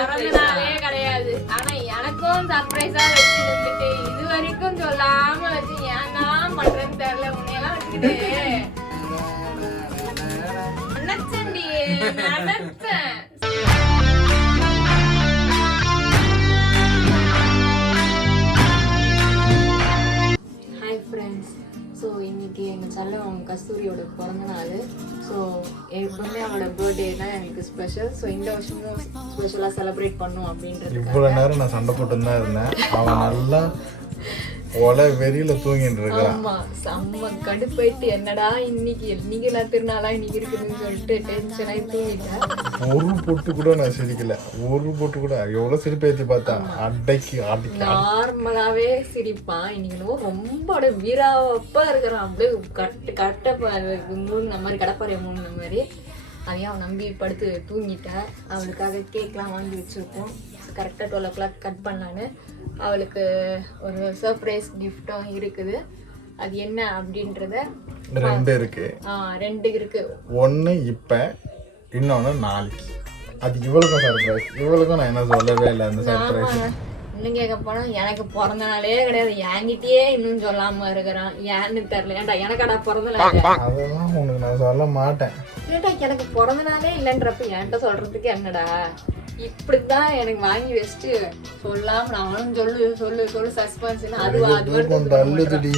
பிறந்தநாளே கிடையாது. ஆனா எனக்கும் சர்ப்ரைஸா வச்சுட்டு இது வரைக்கும் சொல்லாம வச்சு ஏன் தான் பண்றேன்னு தெரியல. உன்னையெல்லாம் வச்சுக்கிட்டு நினைச்சேன்டி நினைச்சேன். Hi friends. ஸோ இன்னைக்கு எங்கள் செல்லம் கஸ்தூரியோட பிறந்த நாள். ஸோ எப்பவுமே அவளோட பர்த்டே தான் எனக்கு ஸ்பெஷல். ஸோ இந்த வருஷமும் ஸ்பெஷலாக செலிப்ரேட் பண்ணும் அப்படின்றது. இவ்வளோ நேரம் நான் சண்டை போட்டு தான் இருந்தேன். அவன் நல்லா ஒலை வெறியில தூங்கிட்டு இருக்கான். ஆமா, செம்ம கடுப்பாயிட்டு என்னடா இன்னைக்கு நான் திருநாளா இன்னைக்கு இருக்குதுன்னு சொல்லிட்டு டென்ஷன் ஆகி தூங்கிட்டேன். ஒரு பொட்டு கூட நான் சிரிக்கல. ஒரு பொட்டு கூட. எவ்வளவு சிரிப்பேத்தி பார்த்தா அடைக்கு நார்மலாவே சிரிப்பான். இன்னைக்கு ரொம்ப வீராப்பா இருக்கிறான். அப்படியே கட்டப்பா மூணு மாதிரி கடப்பாறைய மூணு மாதிரி. அதையும் அவன் நம்பி படுத்து தூங்கிட்டேன். அவளுக்காக கேக்லாம் வாங்கி வச்சிருக்கோம். கரெக்டாக 12 o'clock கட் பண்ணலான்னு. அவளுக்கு ஒரு சர்ப்ரைஸ் கிஃப்டும் இருக்குது. அது என்ன அப்படின்றத ரெண்டு இருக்கு. ஒன்று இப்போ, இன்னொன்று நாளைக்கு. அது இவளுக்கும் சர்ப்ரைஸ். இவளுக்கும் நான் என்ன சொல்லவே இல்லை அந்த சர்ப்ரைஸ். இன்னும் கேட்க போனா எனக்கு பிறந்த நாளே கிடையாது. என்கிட்டயே இன்னும் சொல்லாம இருக்கிறான். ஏன்னு தெரியல. ஏன்டா எனக்கடா பிறந்த நாள்? அதெல்லாம் உனக்கு நான் சொல்ல மாட்டேன். ஏன்டா எனக்கு பிறந்த நாளே இல்லைன்றப்ப என்கிட்ட சொல்றதுக்கு என்னடா? இப்படிதான் எனக்கு வாங்கி வச்சுட்டு சொல்லாம நானும் சொல்லு சஸ்பென்ஸ். அது நல்லதுடி.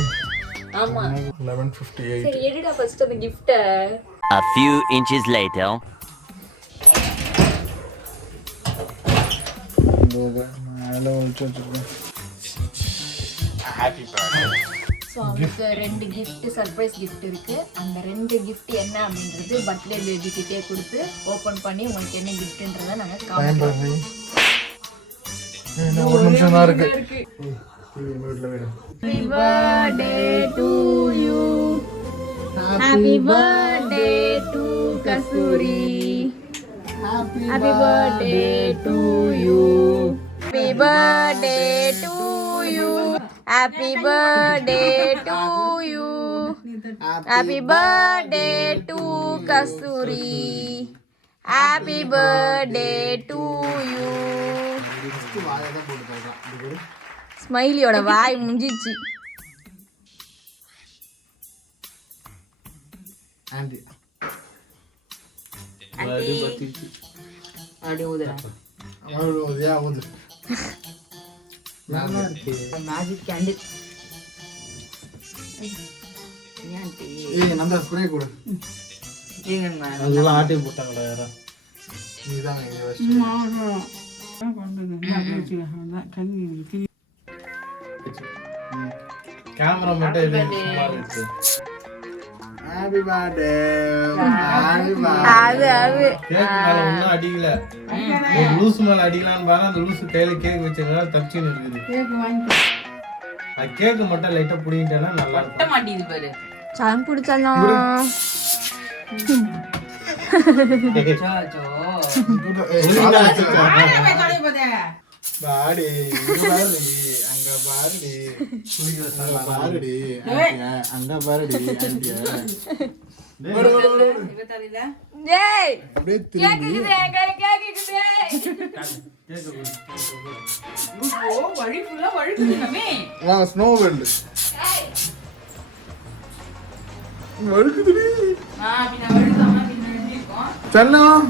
ஆமா 11:58. சரி எடுடா ஃபர்ஸ்ட் அந்த gift. A few inches later. Happy birthday. So அவனுக்கு 2 gift சர்ப்ரைஸ் gift இருக்கு. அந்த 2 gift என்ன அப்படின்றது பர்த்டே பேபி கிட்டே கொடுத்து ஓப்பன் பண்ணி உங்களுக்கு என்ன கிஃப்ட்ன்றதை நாங்க காமிப்போம். ஒரு நிமிஷம் தான் இருக்கு. Happy birthday to you. Happy birthday to Kasturi. Happy birthday to you. Happy birthday to you. Happy birthday to you. Happy birthday to Kasturi. Happy birthday to you. ஸ்மைலியோட வாய் முஞ்சிச்சு. ஆண்டி அடி ஊதுறா. ஊதியா ஊது. Magic candle. ஏய் நம்ம spray கொடு. அதெல்லாம் ஆட்டி போட்டாங்கடா யாரா. நீதான் இங்க வச்சு. கேமரா மட்டும் இல்ல. Happy birthday. Happy birthday. அது கேக் மேல ஒண்ணும் அடிக்கல. ஒரு லூஸ் மேல அடிக்கலாம்னு பாரு. அந்த லூஸ் கையில கேக் வச்சதுனால தப்பிச்சு இருக்குது. கேக் வாங்கி அது கேக் மட்டும் லைட்டா புடிங்கிட்டேன்னா நல்லா இருக்கும். மாட்டேங்குது பாரு. சாங் பிடிச்சாலும் பாடி அங்க பாருடி. பாருடி அங்க பாருடி. ஏய் அப்படியே கேக்குது எங்க கேக்குது. வழி ஃபுல்லா வழுக்குதுமே. Snow world வழுக்குதுடி. பின்ன வழுக்காம பின்ன எப்படி இருக்கும்? செல்லம்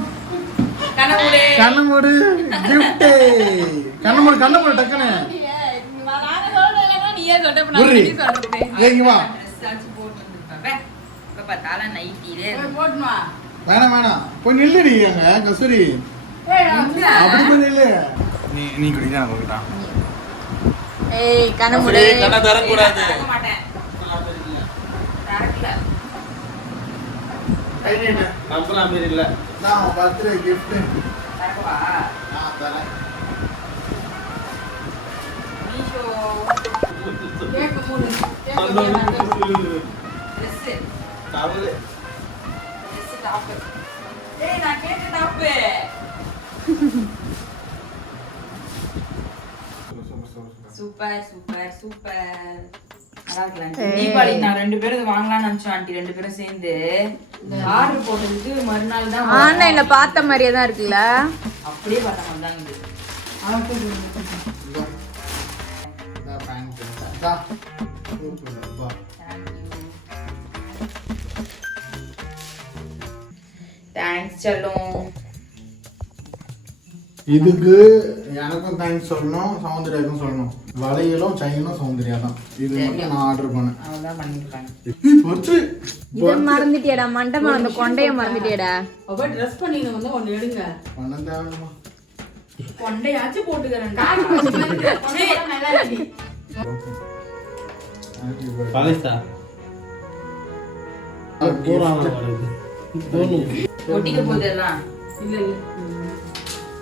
கனவுடே கண்ணு மூடு. கிஃப்ட் கண்ணு மூடு டக்குனு. நீயே சொல்ற புரி. சொல்றேன். ஏங்க வா. ஸ்டார்ச் போட்டு இருக்காங்க. இப்ப பார்த்தால நைட்டிலே போடுமா. வேணாம் போய் நில்லுடி. அங்க கஸ்தூரி அப்படி போய் நில்லு. நீ குடிக்கலாம் போகிட்டா. ஏய் கனமுடே கண்ண தர கூடாது. தர மாட்டேன். தரல. நம்பலாம் மாதிரி இல்ல. நான் பர்த்டே கிஃப்ட் தரவா? நான் தரேன். மீஷோ கேக் மூடு. Cake Dress. தவளை. Dress top. ஏய் நான் கேக் டாப். சூப்பர். தீபாவளி நான் 2 பேரும் வாங்கலாம்னு நினைச்சோம் ஆண்டி. 2 பேரும் சேர்ந்து ஆர்டர் போட்டதுக்கு மறுநாள் தான் ஆன்லைன்ல பார்த்த மாதிரியே தான் இருக்குல்ல. அப்படியே பார்த்தா வந்தாங்க. தேங்க்ஸ் செல்லம். இதுக்கு எனக்கும் தேங்க்ஸ் சொல்லணும், சௌந்தர்யாக்கும் சொல்லணும். வளையலும் செயினும் சௌந்தர்யா தான். இது மட்டும் நான் ஆர்டர் பண்ணேன். அவங்க தான் பண்ணிருக்காங்க. இதை மறந்துட்டியடா, மண்டபம் அந்த கொண்டைய மறந்துட்டியடா. அப்ப ட்ரெஸ் பண்ணிட்டு வந்து ஒன்னு எடுங்க. பண்ண தேவையில்லைமா. கொண்டையாச்சும் போட்டுக்கறேன். பாலிஸ்டா ஒட்டிக்க போதெல்லாம் இல்ல இல்ல.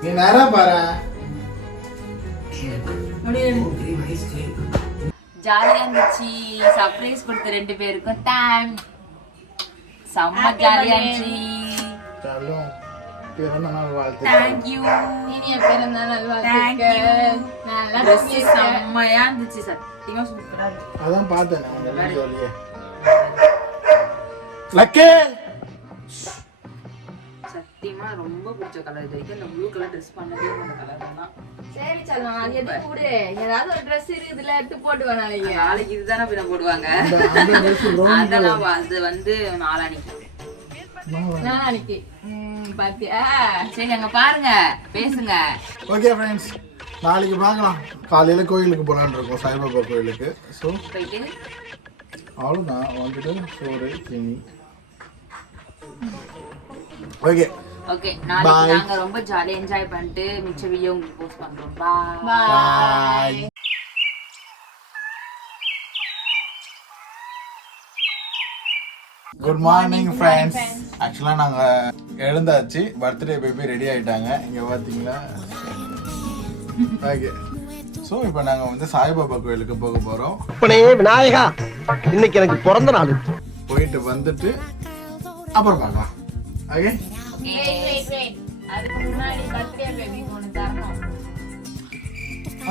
நீ நேரா பாரு. ஜாலியா இருந்துச்சு. சர்ப்ரைஸ் கொடுத்த 2 பேருக்கும் தேங்க்ஸ். செம்ம ஜாலியா இருந்துச்சு. செல்லம் பிறந்த நாள் வாழ்த்து. Thank you. இனிய பிறந்த நாள் வாழ்த்துக்கள். நல்லா ட்ரெஸ் செம்மையா இருந்துச்சு. சத்தியமா சூப்பரா இருந்துச்சு. அதான் பார்த்தேன் நான் அந்த வீடியோலயே. லக்கே சத்தியமா ரொம்ப பிடிச்ச கலர். இது வரைக்கும் இந்த ப்ளூ கலர் ட்ரெஸ் பண்ணதே இந்த கலர் தான். சரி செல்லம், அது எது கூட ஏதாவது ஒரு ட்ரெஸ் இருக்குதுல எடுத்து போட்டு நாளைக்கு. நாளைக்கு இதுதானே பின்ன போடுவாங்க. அந்த dress brown அதெல்லாம் அது வந்து நாளானிக்கு. நாளைக்கு பாத்தியா? சரி அங்க பாருங்க, பேசுங்க. ஓகே ஃப்ரெண்ட்ஸ், நாளைக்கு பார்க்கலாம். காலையில கோயிலுக்கு போலான்னு இருக்கோம், சாய்பாபா கோயிலுக்கு. ஸோ போயிட்டு அவ்வளோதான். வந்துட்டு சோறு தீனி. ஓகே ஓகே, நாளைக்கு நாங்க ரொம்ப ஜாலியா என்ஜாய் பண்ணிட்டு மிச்ச வீடியோ உங்களுக்கு போஸ்ட் பண்றோம். Bye. Bye. Good morning friends. ஆக்சுவலாக நாங்கள் எழுந்தாச்சு. பர்த்டே பேபி ரெடி ஆகிட்டாங்க. இங்கே பார்த்தீங்களா? ஓகே, ஸோ இப்போ நாங்கள் வந்து சாய்பாபா கோயிலுக்கு போக போகிறோம். அப்பனே விநாயகா, இன்னைக்கு எனக்கு பிறந்த நாள். போயிட்டு வந்துட்டு அப்புறம் பார்க்கலாம். ஓகே, அதுக்கு முன்னாடி பர்த்டே பேபி ஒன்று தரணும்.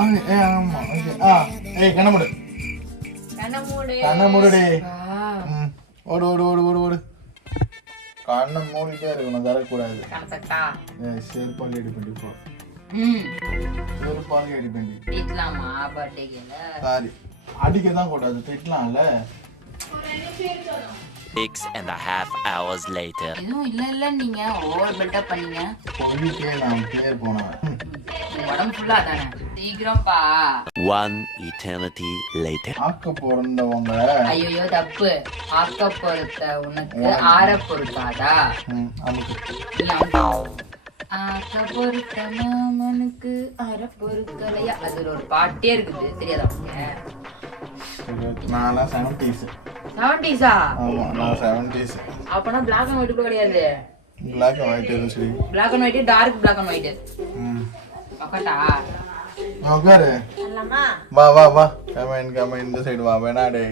ஆமாம். ஓகே, கண்ண மூடு. கண்ண மூடுடி. ஓடு ஓடு ஓடு ஓடு ஓடு. கண்ணை மூடிட்டே இருக்கணும், தரக்கூடாது. கணத்தக்கா செருப்பால் அடி பண்ணி போ. செருப்பால் அடி பண்ணி வீட்லாமா பர்த்டேல சாரி, அடிக்க தான் கூடாது, திட்டலாம்ல. 6.5 hours later. எதுவும் இல்ல நீங்க ஓவர் பில்டப் பண்ணீங்க. போயிட்டே நான் பேர் போனேன். உடம்பு ஃபுல்லா தானே. சீக்கிரம்பா. 1 eternity later. ஆக்க பிறந்தவங்க. ஐயோ தப்பு. ஆக்க பொறுத்த உனக்கு ஆற பொறுத்தாதா? நமக்கு ஆக்க பொறுத்த மாமனுக்கு ஆற பொறுக்கலையா? அதுல ஒரு பாட்டே இருக்குது, தெரியாதா உனக்கு? நான்லாம் 70s. 70s-ஆ? ஆமா, நான் 70s. அப்பனா பிளாக் அண்ட் ஒயிட் கூட கிடையாது. பிளாக் அண்ட் ஒயிட் இருந்துச்சு. Black and white, dark black and white. பக்கட்டா உட்காரு. வா வா வா, கமெண்ட் கமெண்ட் இந்த சைடு வா. வேணாடே,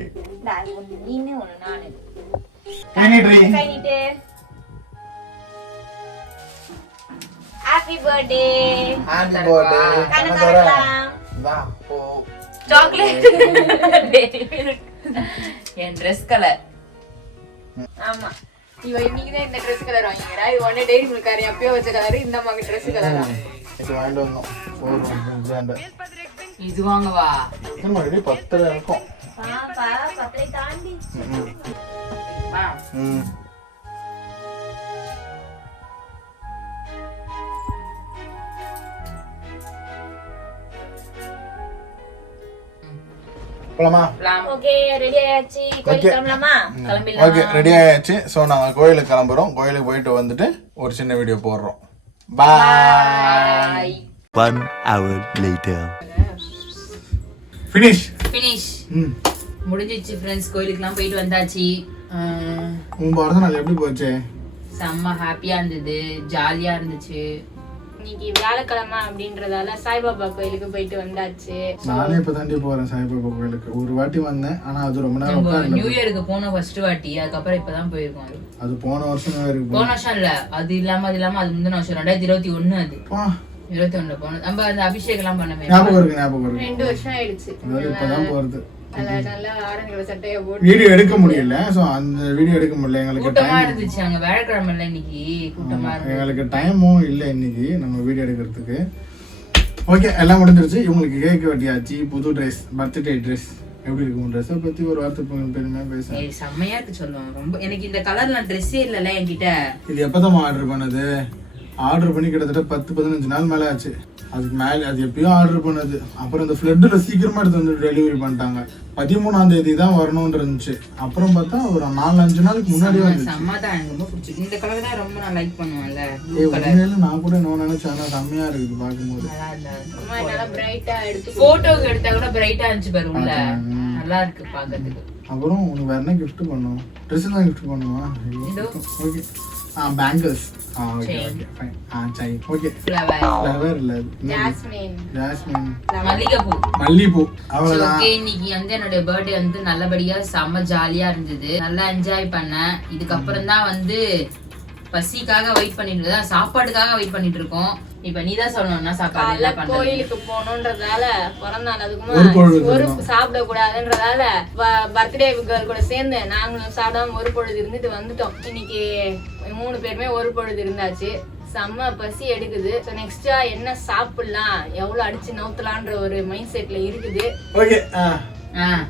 நீனே ஒண்ணு நானு கைனிட்டு. Happy birthday. Happy birthday. கனகரலாம். வா போ. சாக்லேட். என் Dress கலர். ஆமா, இவ இன்னைக்கு தான் இந்த Dress கலர் வாங்கிக்கிறா. இது ஒண்ணே டெய்லி மில்காரி அப்பயே வச்ச கலர். இந்த மாதிரி Dress கலரா இது வாங்கிட்டு வந்தோம். 400. இது வாங்கவா? இது மாதிரி 10 இருக்கும். பாப்பா 10 தாண்டி. வா. போலாமா? ஓகே, ரெடி ஆயாச்சு. கோயிலுக்கு கிளம்பலாமா? கிளம்பிடலாம். ஓகே, ரெடி ஆயாச்சு. ஸோ நாங்கள் கோயிலுக்கு கிளம்புறோம். கோயிலுக்கு போயிட்டு வந்துட்டு ஒரு சின்ன வீடியோ போடுறோம். பாய். 1 hour later. ஃபினிஷ். முடிஞ்சிச்சு ஃப்ரெண்ட்ஸ். கோயிலுக்குலாம் போயிட்டு வந்தாச்சு. உன் பிறந்த நாள் எப்படி போச்சு? செம்ம ஹாப்பியா இருந்தது, ஜாலியா இருந்துச்சு. இன்னைக்கு வியாழக்கிழமை அப்படின்றதால சாய்பாபா கோயிலுக்கு போயிட்டு வந்தாச்சு. நானே இப்ப தாண்டி போறேன் சாய்பாபா கோயிலுக்கு. ஒரு வாட்டி வந்தேன், ஆனா அது ரொம்ப நேரம் நம்ம உட்கார்ந்து. நியூ இயருக்கு போன ஃபர்ஸ்ட் வாட்டி, அதுக்கப்புறம் இப்பதான் போயிருக்கோம். அது போன வருஷம் இருக்கு. போன வருஷம் இல்ல, அது இல்லாம அது முந்தின வருஷம் 2021. அது 21 போனது. நம்ம அந்த அபிஷேகம் எல்லாம் பண்ணவே ஞாபகம் இருக்கு. 2 வருஷம் ஆயிடுச்சு. இப்பதான் போறது. அதில் நல்லா ஆரஞ்சு கலர் சட்டையை போட்டு வீடியோ எடுக்க முடியல. ஸோ அந்த வீடியோ எடுக்க முடியல. எங்களுக்கு கூட்டமா இருந்துச்சு அங்க, வேலைக்கிழமை இல்லை இன்னைக்கு, கூட்டமா இருந்துச்சு. எங்களுக்கு டைமும் இல்லை இன்னைக்கு நம்ம வீடியோ எடுக்கிறதுக்கு. ஓகே, எல்லாம் முடிஞ்சிருச்சு. இவங்களுக்கு கேக் வெட்டியாச்சு. புது ட்ரெஸ், பர்த்டே ட்ரெஸ். எப்படி இருக்கும் ட்ரெஸ்ஸை பற்றி ஒரு வார்த்தை பெருமையாக பேசுகிறேன். ஏய், செம்மையா இருக்கு சொல்லுவோம். ரொம்ப எனக்கு இந்த கலர்ல ட்ரெஸ்ஸே இல்லைல்ல என்கிட்ட. இது எப்போதான் ஆர்டர் பண்ணது? ஆர்டர் பண்ணி கிட்டத்தட்ட 10-15 நாள் மேலே ஆச்சு. அதுக்கு மேலே அது எப்பயும் ஆர்டர் பண்ணது. அப்புறம் இந்த ஃப்ளட்டில் சீக்கிரமாக எடுத்து வந்து டெலிவரி பண்ணிட்டாங்க. 13ஆம் தேதி தான் வரணும்னு இருந்துச்சு. அப்புறம் பார்த்தா ஒரு 4-5 நாளுக்கு முன்னாடியே வந்துச்சு. செம்மதான், எனக்கு ரொம்ப பிடிச்சிருக்கு. இந்த கலர் தான் ரொம்ப நான் லைக் பண்ணுவேன்ல. உண்மையில நான் கூட என்ன நினைச்சேன், ஆனால் செம்மையாக இருக்குது பார்க்கும்போது. நல்லா பிரைட்டாக எடுத்து போட்டோக்கு எடுத்தா கூட பிரைட்டா இருந்துச்சு பாரு உள்ள. நல்லா இருக்கு பாக்கிறதுக்கு. அப்புறம் உனக்கு வேற என்ன கிஃப்ட் பண்ணுவோம்? ட்ரெஸ் தான் கிஃப்ட் பண்ணுவா. Okay, bangles. Okay okay fine. சரி ஓகே. ஃப்ளவர் இல்ல, ஜாஸ்மின், மல்லிகைப்பூ. மல்லிகைப்பூ. அவ்வளவுதான். ஓகே, இன்னைக்கு வந்து என்னோட பர்த்டே வந்து நல்லபடியா செம்ம ஜாலியா இருந்தது. நல்லா என்ஜாய் பண்ணேன். இதுக்கப்புறம் தான் வந்து பசிக்காக வெயிட் பண்ணிட்டு இருக்கோம், சாப்பாடுக்காக வெயிட் பண்ணிட்டு இருக்கோம். இப்ப நீ தான் சொல்லணும்னா சாப்பாடு கோயிலுக்கு போகணுன்றதால பிறந்த நாள் அதுக்குமா ஒரு சாப்பிட கூடாதுன்றதால பர்த்டே கேர்ள் கூட சேர்ந்து நாங்களும் சாப்பிடாம ஒரு பொழுது இருந்துட்டு வந்துட்டோம். இன்னைக்கு 3 பேருமே ஒரு பொழுது இருந்தாச்சு. செம்ம பசி எடுக்குது. ஸோ நெக்ஸ்டா என்ன சாப்பிடலாம், எவ்வளவு அடிச்சு நவுத்தலான்ற ஒரு மைண்ட் செட்ல இருக்குது. ஓகே,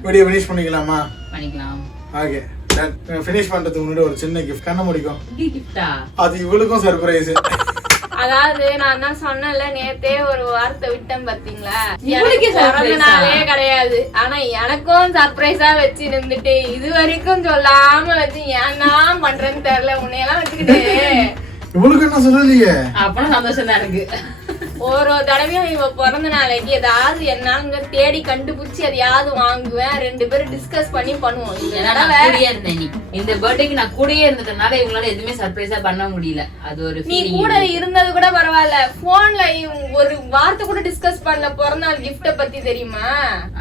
வீடியோ ஃபினிஷ் பண்ணிக்கலாமா? பண்ணிக்கலாம். ஓகே, ஃபினிஷ் பண்றதுக்கு முன்னாடி ஒரு சின்ன கிஃப்ட். கண்ண முடிக்கும். கிஃப்டா? அது இவளுக்கும் சர்ப்ரைஸ். அதாவது நான் தான் சொன்னேன்ல, நேத்தே ஒரு வார்த்தை விட்டேன் பாத்தீங்களா, எனக்கு பிறந்த நாளே கிடையாது. ஆனா எனக்கும் சர்ப்ரைஸா வச்சு நின்றுட்டு இது வரைக்கும் சொல்லாம வச்சு ஏன்னா பண்றேன்னு தெரியல. உன்னையெல்லாம் வச்சுக்கிட்டு இவளுக்கு என்ன சொல்லலையே. அப்பனா சந்தோஷம் தான் எனக்கு. ஒரு தடவையும் இவ பிறந்த நாளைக்கு ஏதாவது என்னால தேடி கண்டுபிடிச்சி அதையாவது வாங்குவேன். 2 பேரும் டிஸ்கஸ் பண்ணி பண்ணுவோம். இந்த பர்த்டேக்கு நான் கூடயே இருந்ததுனால இவங்களால எதுவுமே சர்ப்ரைஸா பண்ண முடியல. அது ஒரு நீ கூட இருந்தது கூட பரவாயில்ல, போன்ல ஒரு வார்த்தை கூட டிஸ்கஸ் பண்ணல பிறந்த நாள் கிஃப்ட பத்தி தெரியுமா?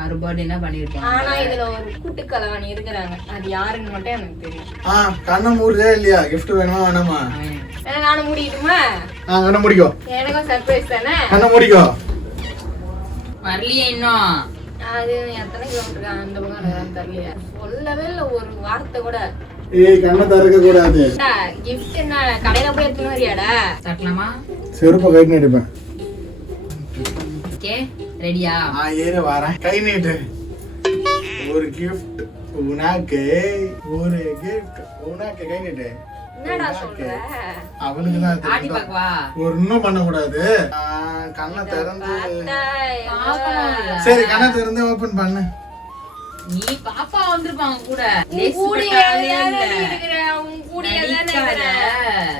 ஒரு பர்த்டேனா பண்ணிருக்கேன். ஆனா இதுல ஒரு கூட்டுக்கலவாணி இருக்கிறாங்க, அது யாருன்னு மட்டும் எனக்கு தெரியும். கண்ண மூடுதே இல்லையா? கிஃப்ட் வேணுமா வேணாமா? நானும் முடியுமா? கண்ண முடிக்கோ. எனக்கும் சர்ப்ரைஸ் தானே. கண்ண முடிக்கோ. வரலையே இன்னும். அது எத்தனை கிலோமீட்டர் அந்த பக்கம் தெரியல. சொல்லவே இல்ல ஒரு வார்த்தை கூட. ஏய், கண்ண திறக்க கூடாது. கிஃப்ட் என்ன கடையில போய் எடுத்துன்னு வரியாடா? தட்டலாமா? செருப்ப கை நீட்டுப்பேன். ஓகே, ரெடியா? ஏறு வரேன். கை நீட்டு. ஒரு கிஃப்ட் உனக்கு, ஒரு கிஃப்ட் உனக்கு. கை நீட்டு. என்னடா சொல்ற? அவனுக்கு தான் ஆடி பாக்கவா? ஒரு இன்னும் பண்ண கூடாது. கண்ணை திறந்து. பார்த்தா சரி, கண்ணை திறந்து ஓபன் பண்ணு. நீ பாப்பா வந்திருப்பாங்க கூட.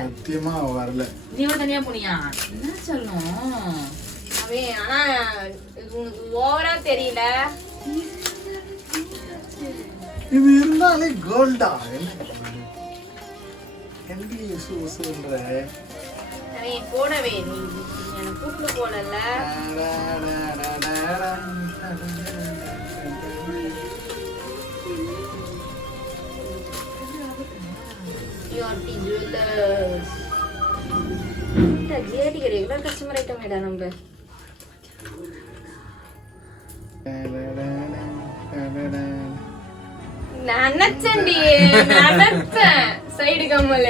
சத்தியமா வரல. நீ தனியா போனியா? என்ன சொல்லும் அவன்? ஆனா உனக்கு ஓவரா தெரியல. இது இருந்தாலே கோல்டா. எப்படி சொல்ற? அவன் போடவே நீ எனக்கு கூப்பிட்டு போடல. ரெகுலர் கஸ்டமர் ஐட்டம் மேடா நம்ம. நினைச்சேன்டி, நினைச்சேன். சைடு கம்மல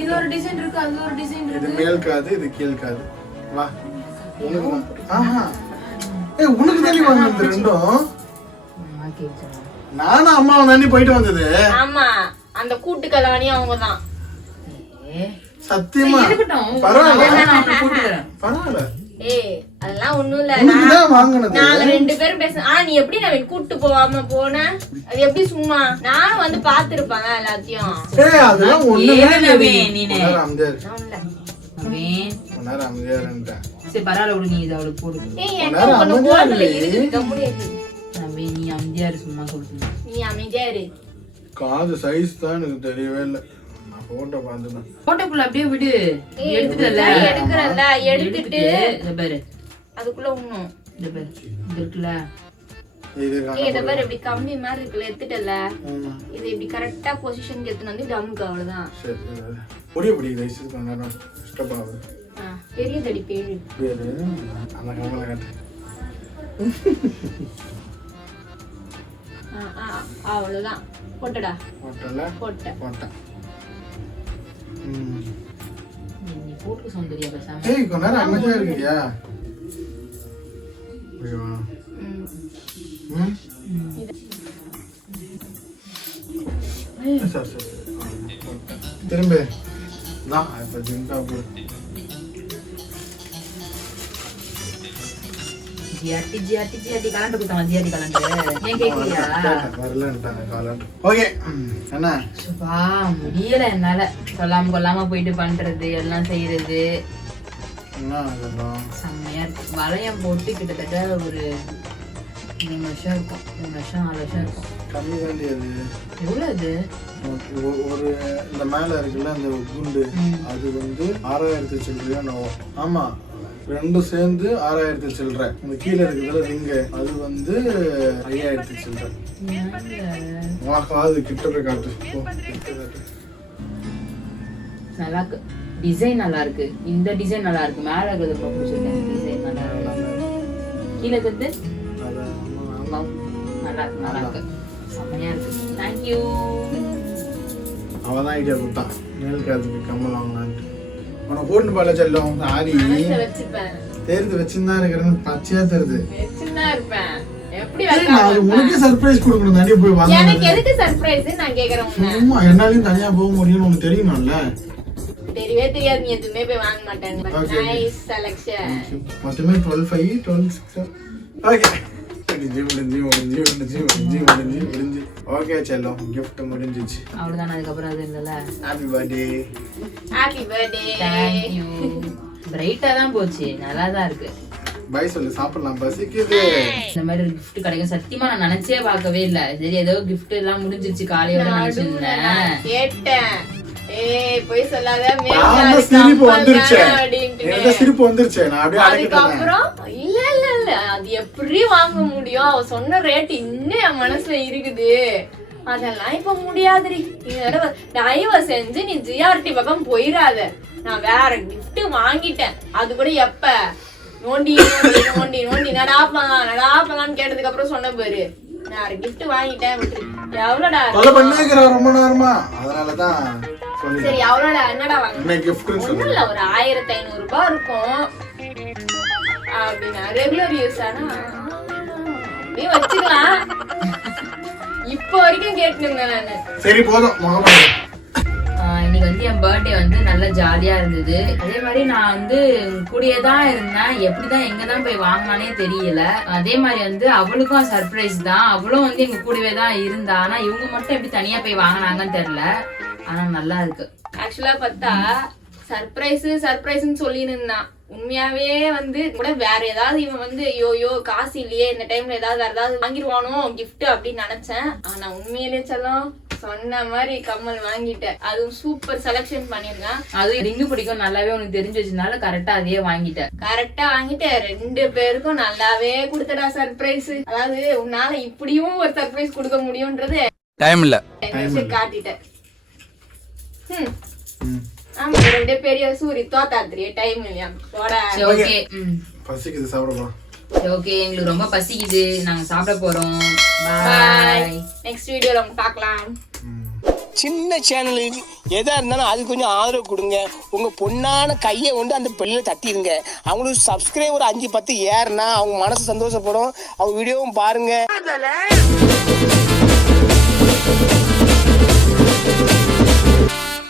இது ஒரு டிசைன் இருக்கு, அது ஒரு டிசைன் இது இருக்கு. மேல் காது, இது கீழ் காது. வா, உனக்கு ஆஹா. ஏய், உனக்கு தானே வாங்குனது ரெண்டும்? நானும் அம்மாவும் தானே போயிட்டு வந்தது. ஆமா, அந்த கூட்டு கலவாணி அவங்கதான். சத்தியமா பரவாயில்ல, பரவாயில்ல. ஏய், அதெல்லாம் ஒண்ணும் இல்ல. உனக்குதான் வாங்குனது. நாங்க 2 பேரும் பேச. ஆனா நீ எப்படி நான் கூட்டு போகாம போன? அது எப்படி சும்மா? நானும் வந்து பாத்துருப்பாங்க எல்லாத்தையும். ஏய், அதெல்லாம் ஒண்ணுமே இல்ல. நீனே அம்ஜர் அவன் ஒன்னார அம்ஜர்ன்ட்ட. சரி பரவாயில்ல விடு, நீ இதை அவளுக்கு போடு. ஏய், என்ன ஒண்ணு போடல இருக்கு முடியாது. அவன் நீ அமைதியா இரு, சும்மா சொல்றேன். நீ அமைதியா இரு. காது சைஸ் தான் எனக்கு தெரியவே இல்லை. நான் போட்டோ பார்த்தேன். போட்டோக்குள்ள அப்படியே விடு. எடுத்துடல, எடுக்கறல, எடுத்துட்டு இத பாரு, அதுக்குள்ள உண்ணும். இத பாரு, இது இருக்குல, இத பாரு இப்படி கம்பி மாதிரி இருக்குல, எடுத்துட்டல. இது இப்படி கரெக்ட்டா பொசிஷனுக்கு எடுத்துட்டு வந்து டம்க்கு அவ்வளவுதான். சரி, முடிய பிடிக்குது. ஐஸ் பண்ணா ஸ்டாப் ஆகுது. பெரிய தடி பேரு பேரு அந்த கமல கட்ட. அவ்வளவுதான். போட்டடா. போட்டல போட்டேன். போட்டேன். நீ போட்டு சௌந்தர்யா பேசாம. ஏய் கொஞ்ச நேரம் அமைதியா இருக்கியா? ஐயோ. சரி திரும்ப நான் இப்ப ஜிங்கா போடு. ஜிஆர்டி கலண்டு கொடுத்தாங்க. ஜிஆர்டி கலண்டு ஏன் கேட்கலையா? வரலன்ட்டாங்க காலண்ட். ஓகே என்ன சுபா முடியல என்னால. சொல்லாம கொல்லாம போயிட்டு பண்றது எல்லாம் செய்யறது என்ன அதெல்லாம் செம்மையா இருக்கு. வளையம் போட்டு கிட்டத்தட்ட ஒரு 3 வருஷம் இருக்கும். 3 வருஷம் 4 வருஷம் இருக்கும். கம்மி தாண்டி அது. எவ்வளவு அது? ஒரு இந்த மேல இருக்குல்ல அந்த குண்டு அது வந்து 6000 சில்லறையா நோவும். ஆமா ரெண்டும் சேர்ந்து 6000 சில்லறை. இந்த கீழே இருக்குதுல ரிங்கு அது வந்து 5000 சில்லறை. காது கிட்ட போய் காட்டு. நல்லா இருக்கு. டிசைன் நல்லா இருக்கு. இந்த டிசைன் நல்லா இருக்கு. மேல இருக்கிறது ரொம்ப பிடிச்சிருக்கேன். டிசைன் நல்லா இருக்கு. கீழே இருக்கிறது நல்லா இருக்கு. நல்லா இருக்கு. செம்மையா இருக்கு. தேங்க்யூ. அவதான் ஐடியா கொடுத்தான் மேலுக்கு அதுக்கு கம்மல் வாங்கலான்ட்டு. உனக்கு கூட்டு பால செல்லும் ஆரி வச்சுப்பேன். தெரிந்து வச்சுதான் இருக்கிறேன்னு பச்சையா தெரியுது. வச்சுதான் இருப்பேன். எப்படி உனக்கே சர்ப்ரைஸ் கொடுக்கணும். தனியா போய் வாங்க. எனக்கு எதுக்கு சர்ப்ரைஸ் நான் கேக்குறேன். சும்மா என்னாலையும் தனியா போக முடியும்னு உனக்கு தெரியணும்ல. தெரியவே தெரியாது. நீ எதுவுமே போய் வாங்க மாட்டேன். Nice selection. மொத்தமே 12 5 12 6. ஓகே முடிஞ்சு. ஓகே செல்லம் கிஃப்ட் முடிஞ்சிச்சு. அவ்வளவுதான். அதுக்கப்புறம் அது இல்லல. Happy birthday. Happy birthday. Thank you. பிரைட்டா தான் போச்சு. நல்லா தான் இருக்கு. பை சொல்லு. சாப்பிடலாம் பசிக்குது. இந்த மாதிரி ஒரு gift கிடைக்கும் சத்தியமா நான் நினைச்சே பார்க்கவே இல்ல. சரி ஏதோ gift எல்லாம் முடிஞ்சிருச்சு காலையோட நினைச்சிருந்தேன். கேட்டேன். ஏய் போய் சொல்லாத. சிரிப்பு வந்துருச்சு. எனக்கு சிரிப்பு வந்துருச்சு. நான் அப்படியே அடக்கிட்டேன். அதுக்கப்புறம் இல்ல அது எப்படி வாங்க முடியும்? அவ சொன்ன ரேட் இன்னும் என் மனசுல இருக்குது. அதெல்லாம் இப்ப முடியாதுடி. தயவு செஞ்சு நீ ஜிஆர்டி பக்கம் போயிடாத. நான் வேற கிஃப்ட் வாங்கிட்டேன். அது கூட எப்ப நோண்டி நோண்டி நோண்டி நடாப்பலான்னு கேட்டதுக்கு அப்புறம் சொன்ன பாரு. நான் ஒரு கிஃப்ட் வாங்கிட்டேன். எவ்வளோடா ரொம்ப நேரமா அதனாலதான். சரி எவ்வளோடா? என்னடா வாங்க? ஒண்ணும் இல்ல ஒரு 1500 ரூபாய் இருக்கும். அப்படின்னா ரெகுலர் யூஸ் ஆனா அப்படியே வச்சுக்கலாம். இப்ப வரைக்கும் கேட்டுருந்தேன் நானு. சரி போதும். இன்னைக்கு வந்து என் பர்த்டே வந்து நல்லா ஜாலியா இருந்தது. அதே மாதிரி நான் வந்து கூடயே தான் இருந்தேன். எப்படிதான் எங்கதான் போய் வாங்கினானே தெரியல. அதே மாதிரி வந்து அவளுக்கும் சர்ப்ரைஸ் தான். அவளும் வந்து எங்க கூடவே தான் இருந்தா. ஆனா இவங்க மட்டும் எப்படி தனியா போய் வாங்கினாங்கன்னு தெரியல. ஆனா நல்லா இருக்கு. ஆக்சுவலா பார்த்தா சர்ப்ரைஸ்ன்னு சொல்லின்னு இருந்தான். உண்மையாவே வந்து கூட வேற ஏதாவது இவன் வந்து யோ காசு இல்லையே இந்த டைம்ல ஏதாவது வேற ஏதாவது வாங்கிடுவானோ கிஃப்ட் அப்படின்னு நினைச்சேன். ஆனா உண்மையிலே செல்லம் சொன்ன மாதிரி கம்மல் வாங்கிட்டேன். அதுவும் சூப்பர் செலக்ஷன் பண்ணிருக்கான். அதுவும் ரிங்கு பிடிக்கும் நல்லாவே உனக்கு தெரிஞ்சு வச்சதுனால கரெக்டா அதையே வாங்கிட்டேன். கரெக்டா வாங்கிட்டேன். 2 பேருக்கும் நல்லாவே கொடுத்தடா சர்ப்ரைஸ். அதாவது உன்னால இப்படியும் ஒரு சர்ப்ரைஸ் கொடுக்க முடியும்ன்றது டைம் இல்ல காட்டிட்டேன். ஆமா 2 பெரிய சூரி தோத்தாத்திரிய டைம் இல்லையா? ஓகே பசிக்குது சாப்பிடலாம். ஓகே எங்களுக்கு ரொம்ப பசிக்குது. நாங்க சாப்பிட போறோம். பாய். நெக்ஸ்ட் வீடியோல பார்க்கலாம். சின்ன சேனலுக்கு எதா இருந்தாலும் அது கொஞ்சம் ஆதரவு கொடுங்க. உங்க பொண்ணான கையை கொண்டு அந்த பெல்லில் தட்டிடுங்க. அவங்களுக்கு சப்ஸ்கிரைபர் 5 10 ஏறுனா அவங்க மனசு சந்தோஷப்படும். அவங்க வீடியோவும் பாருங்க.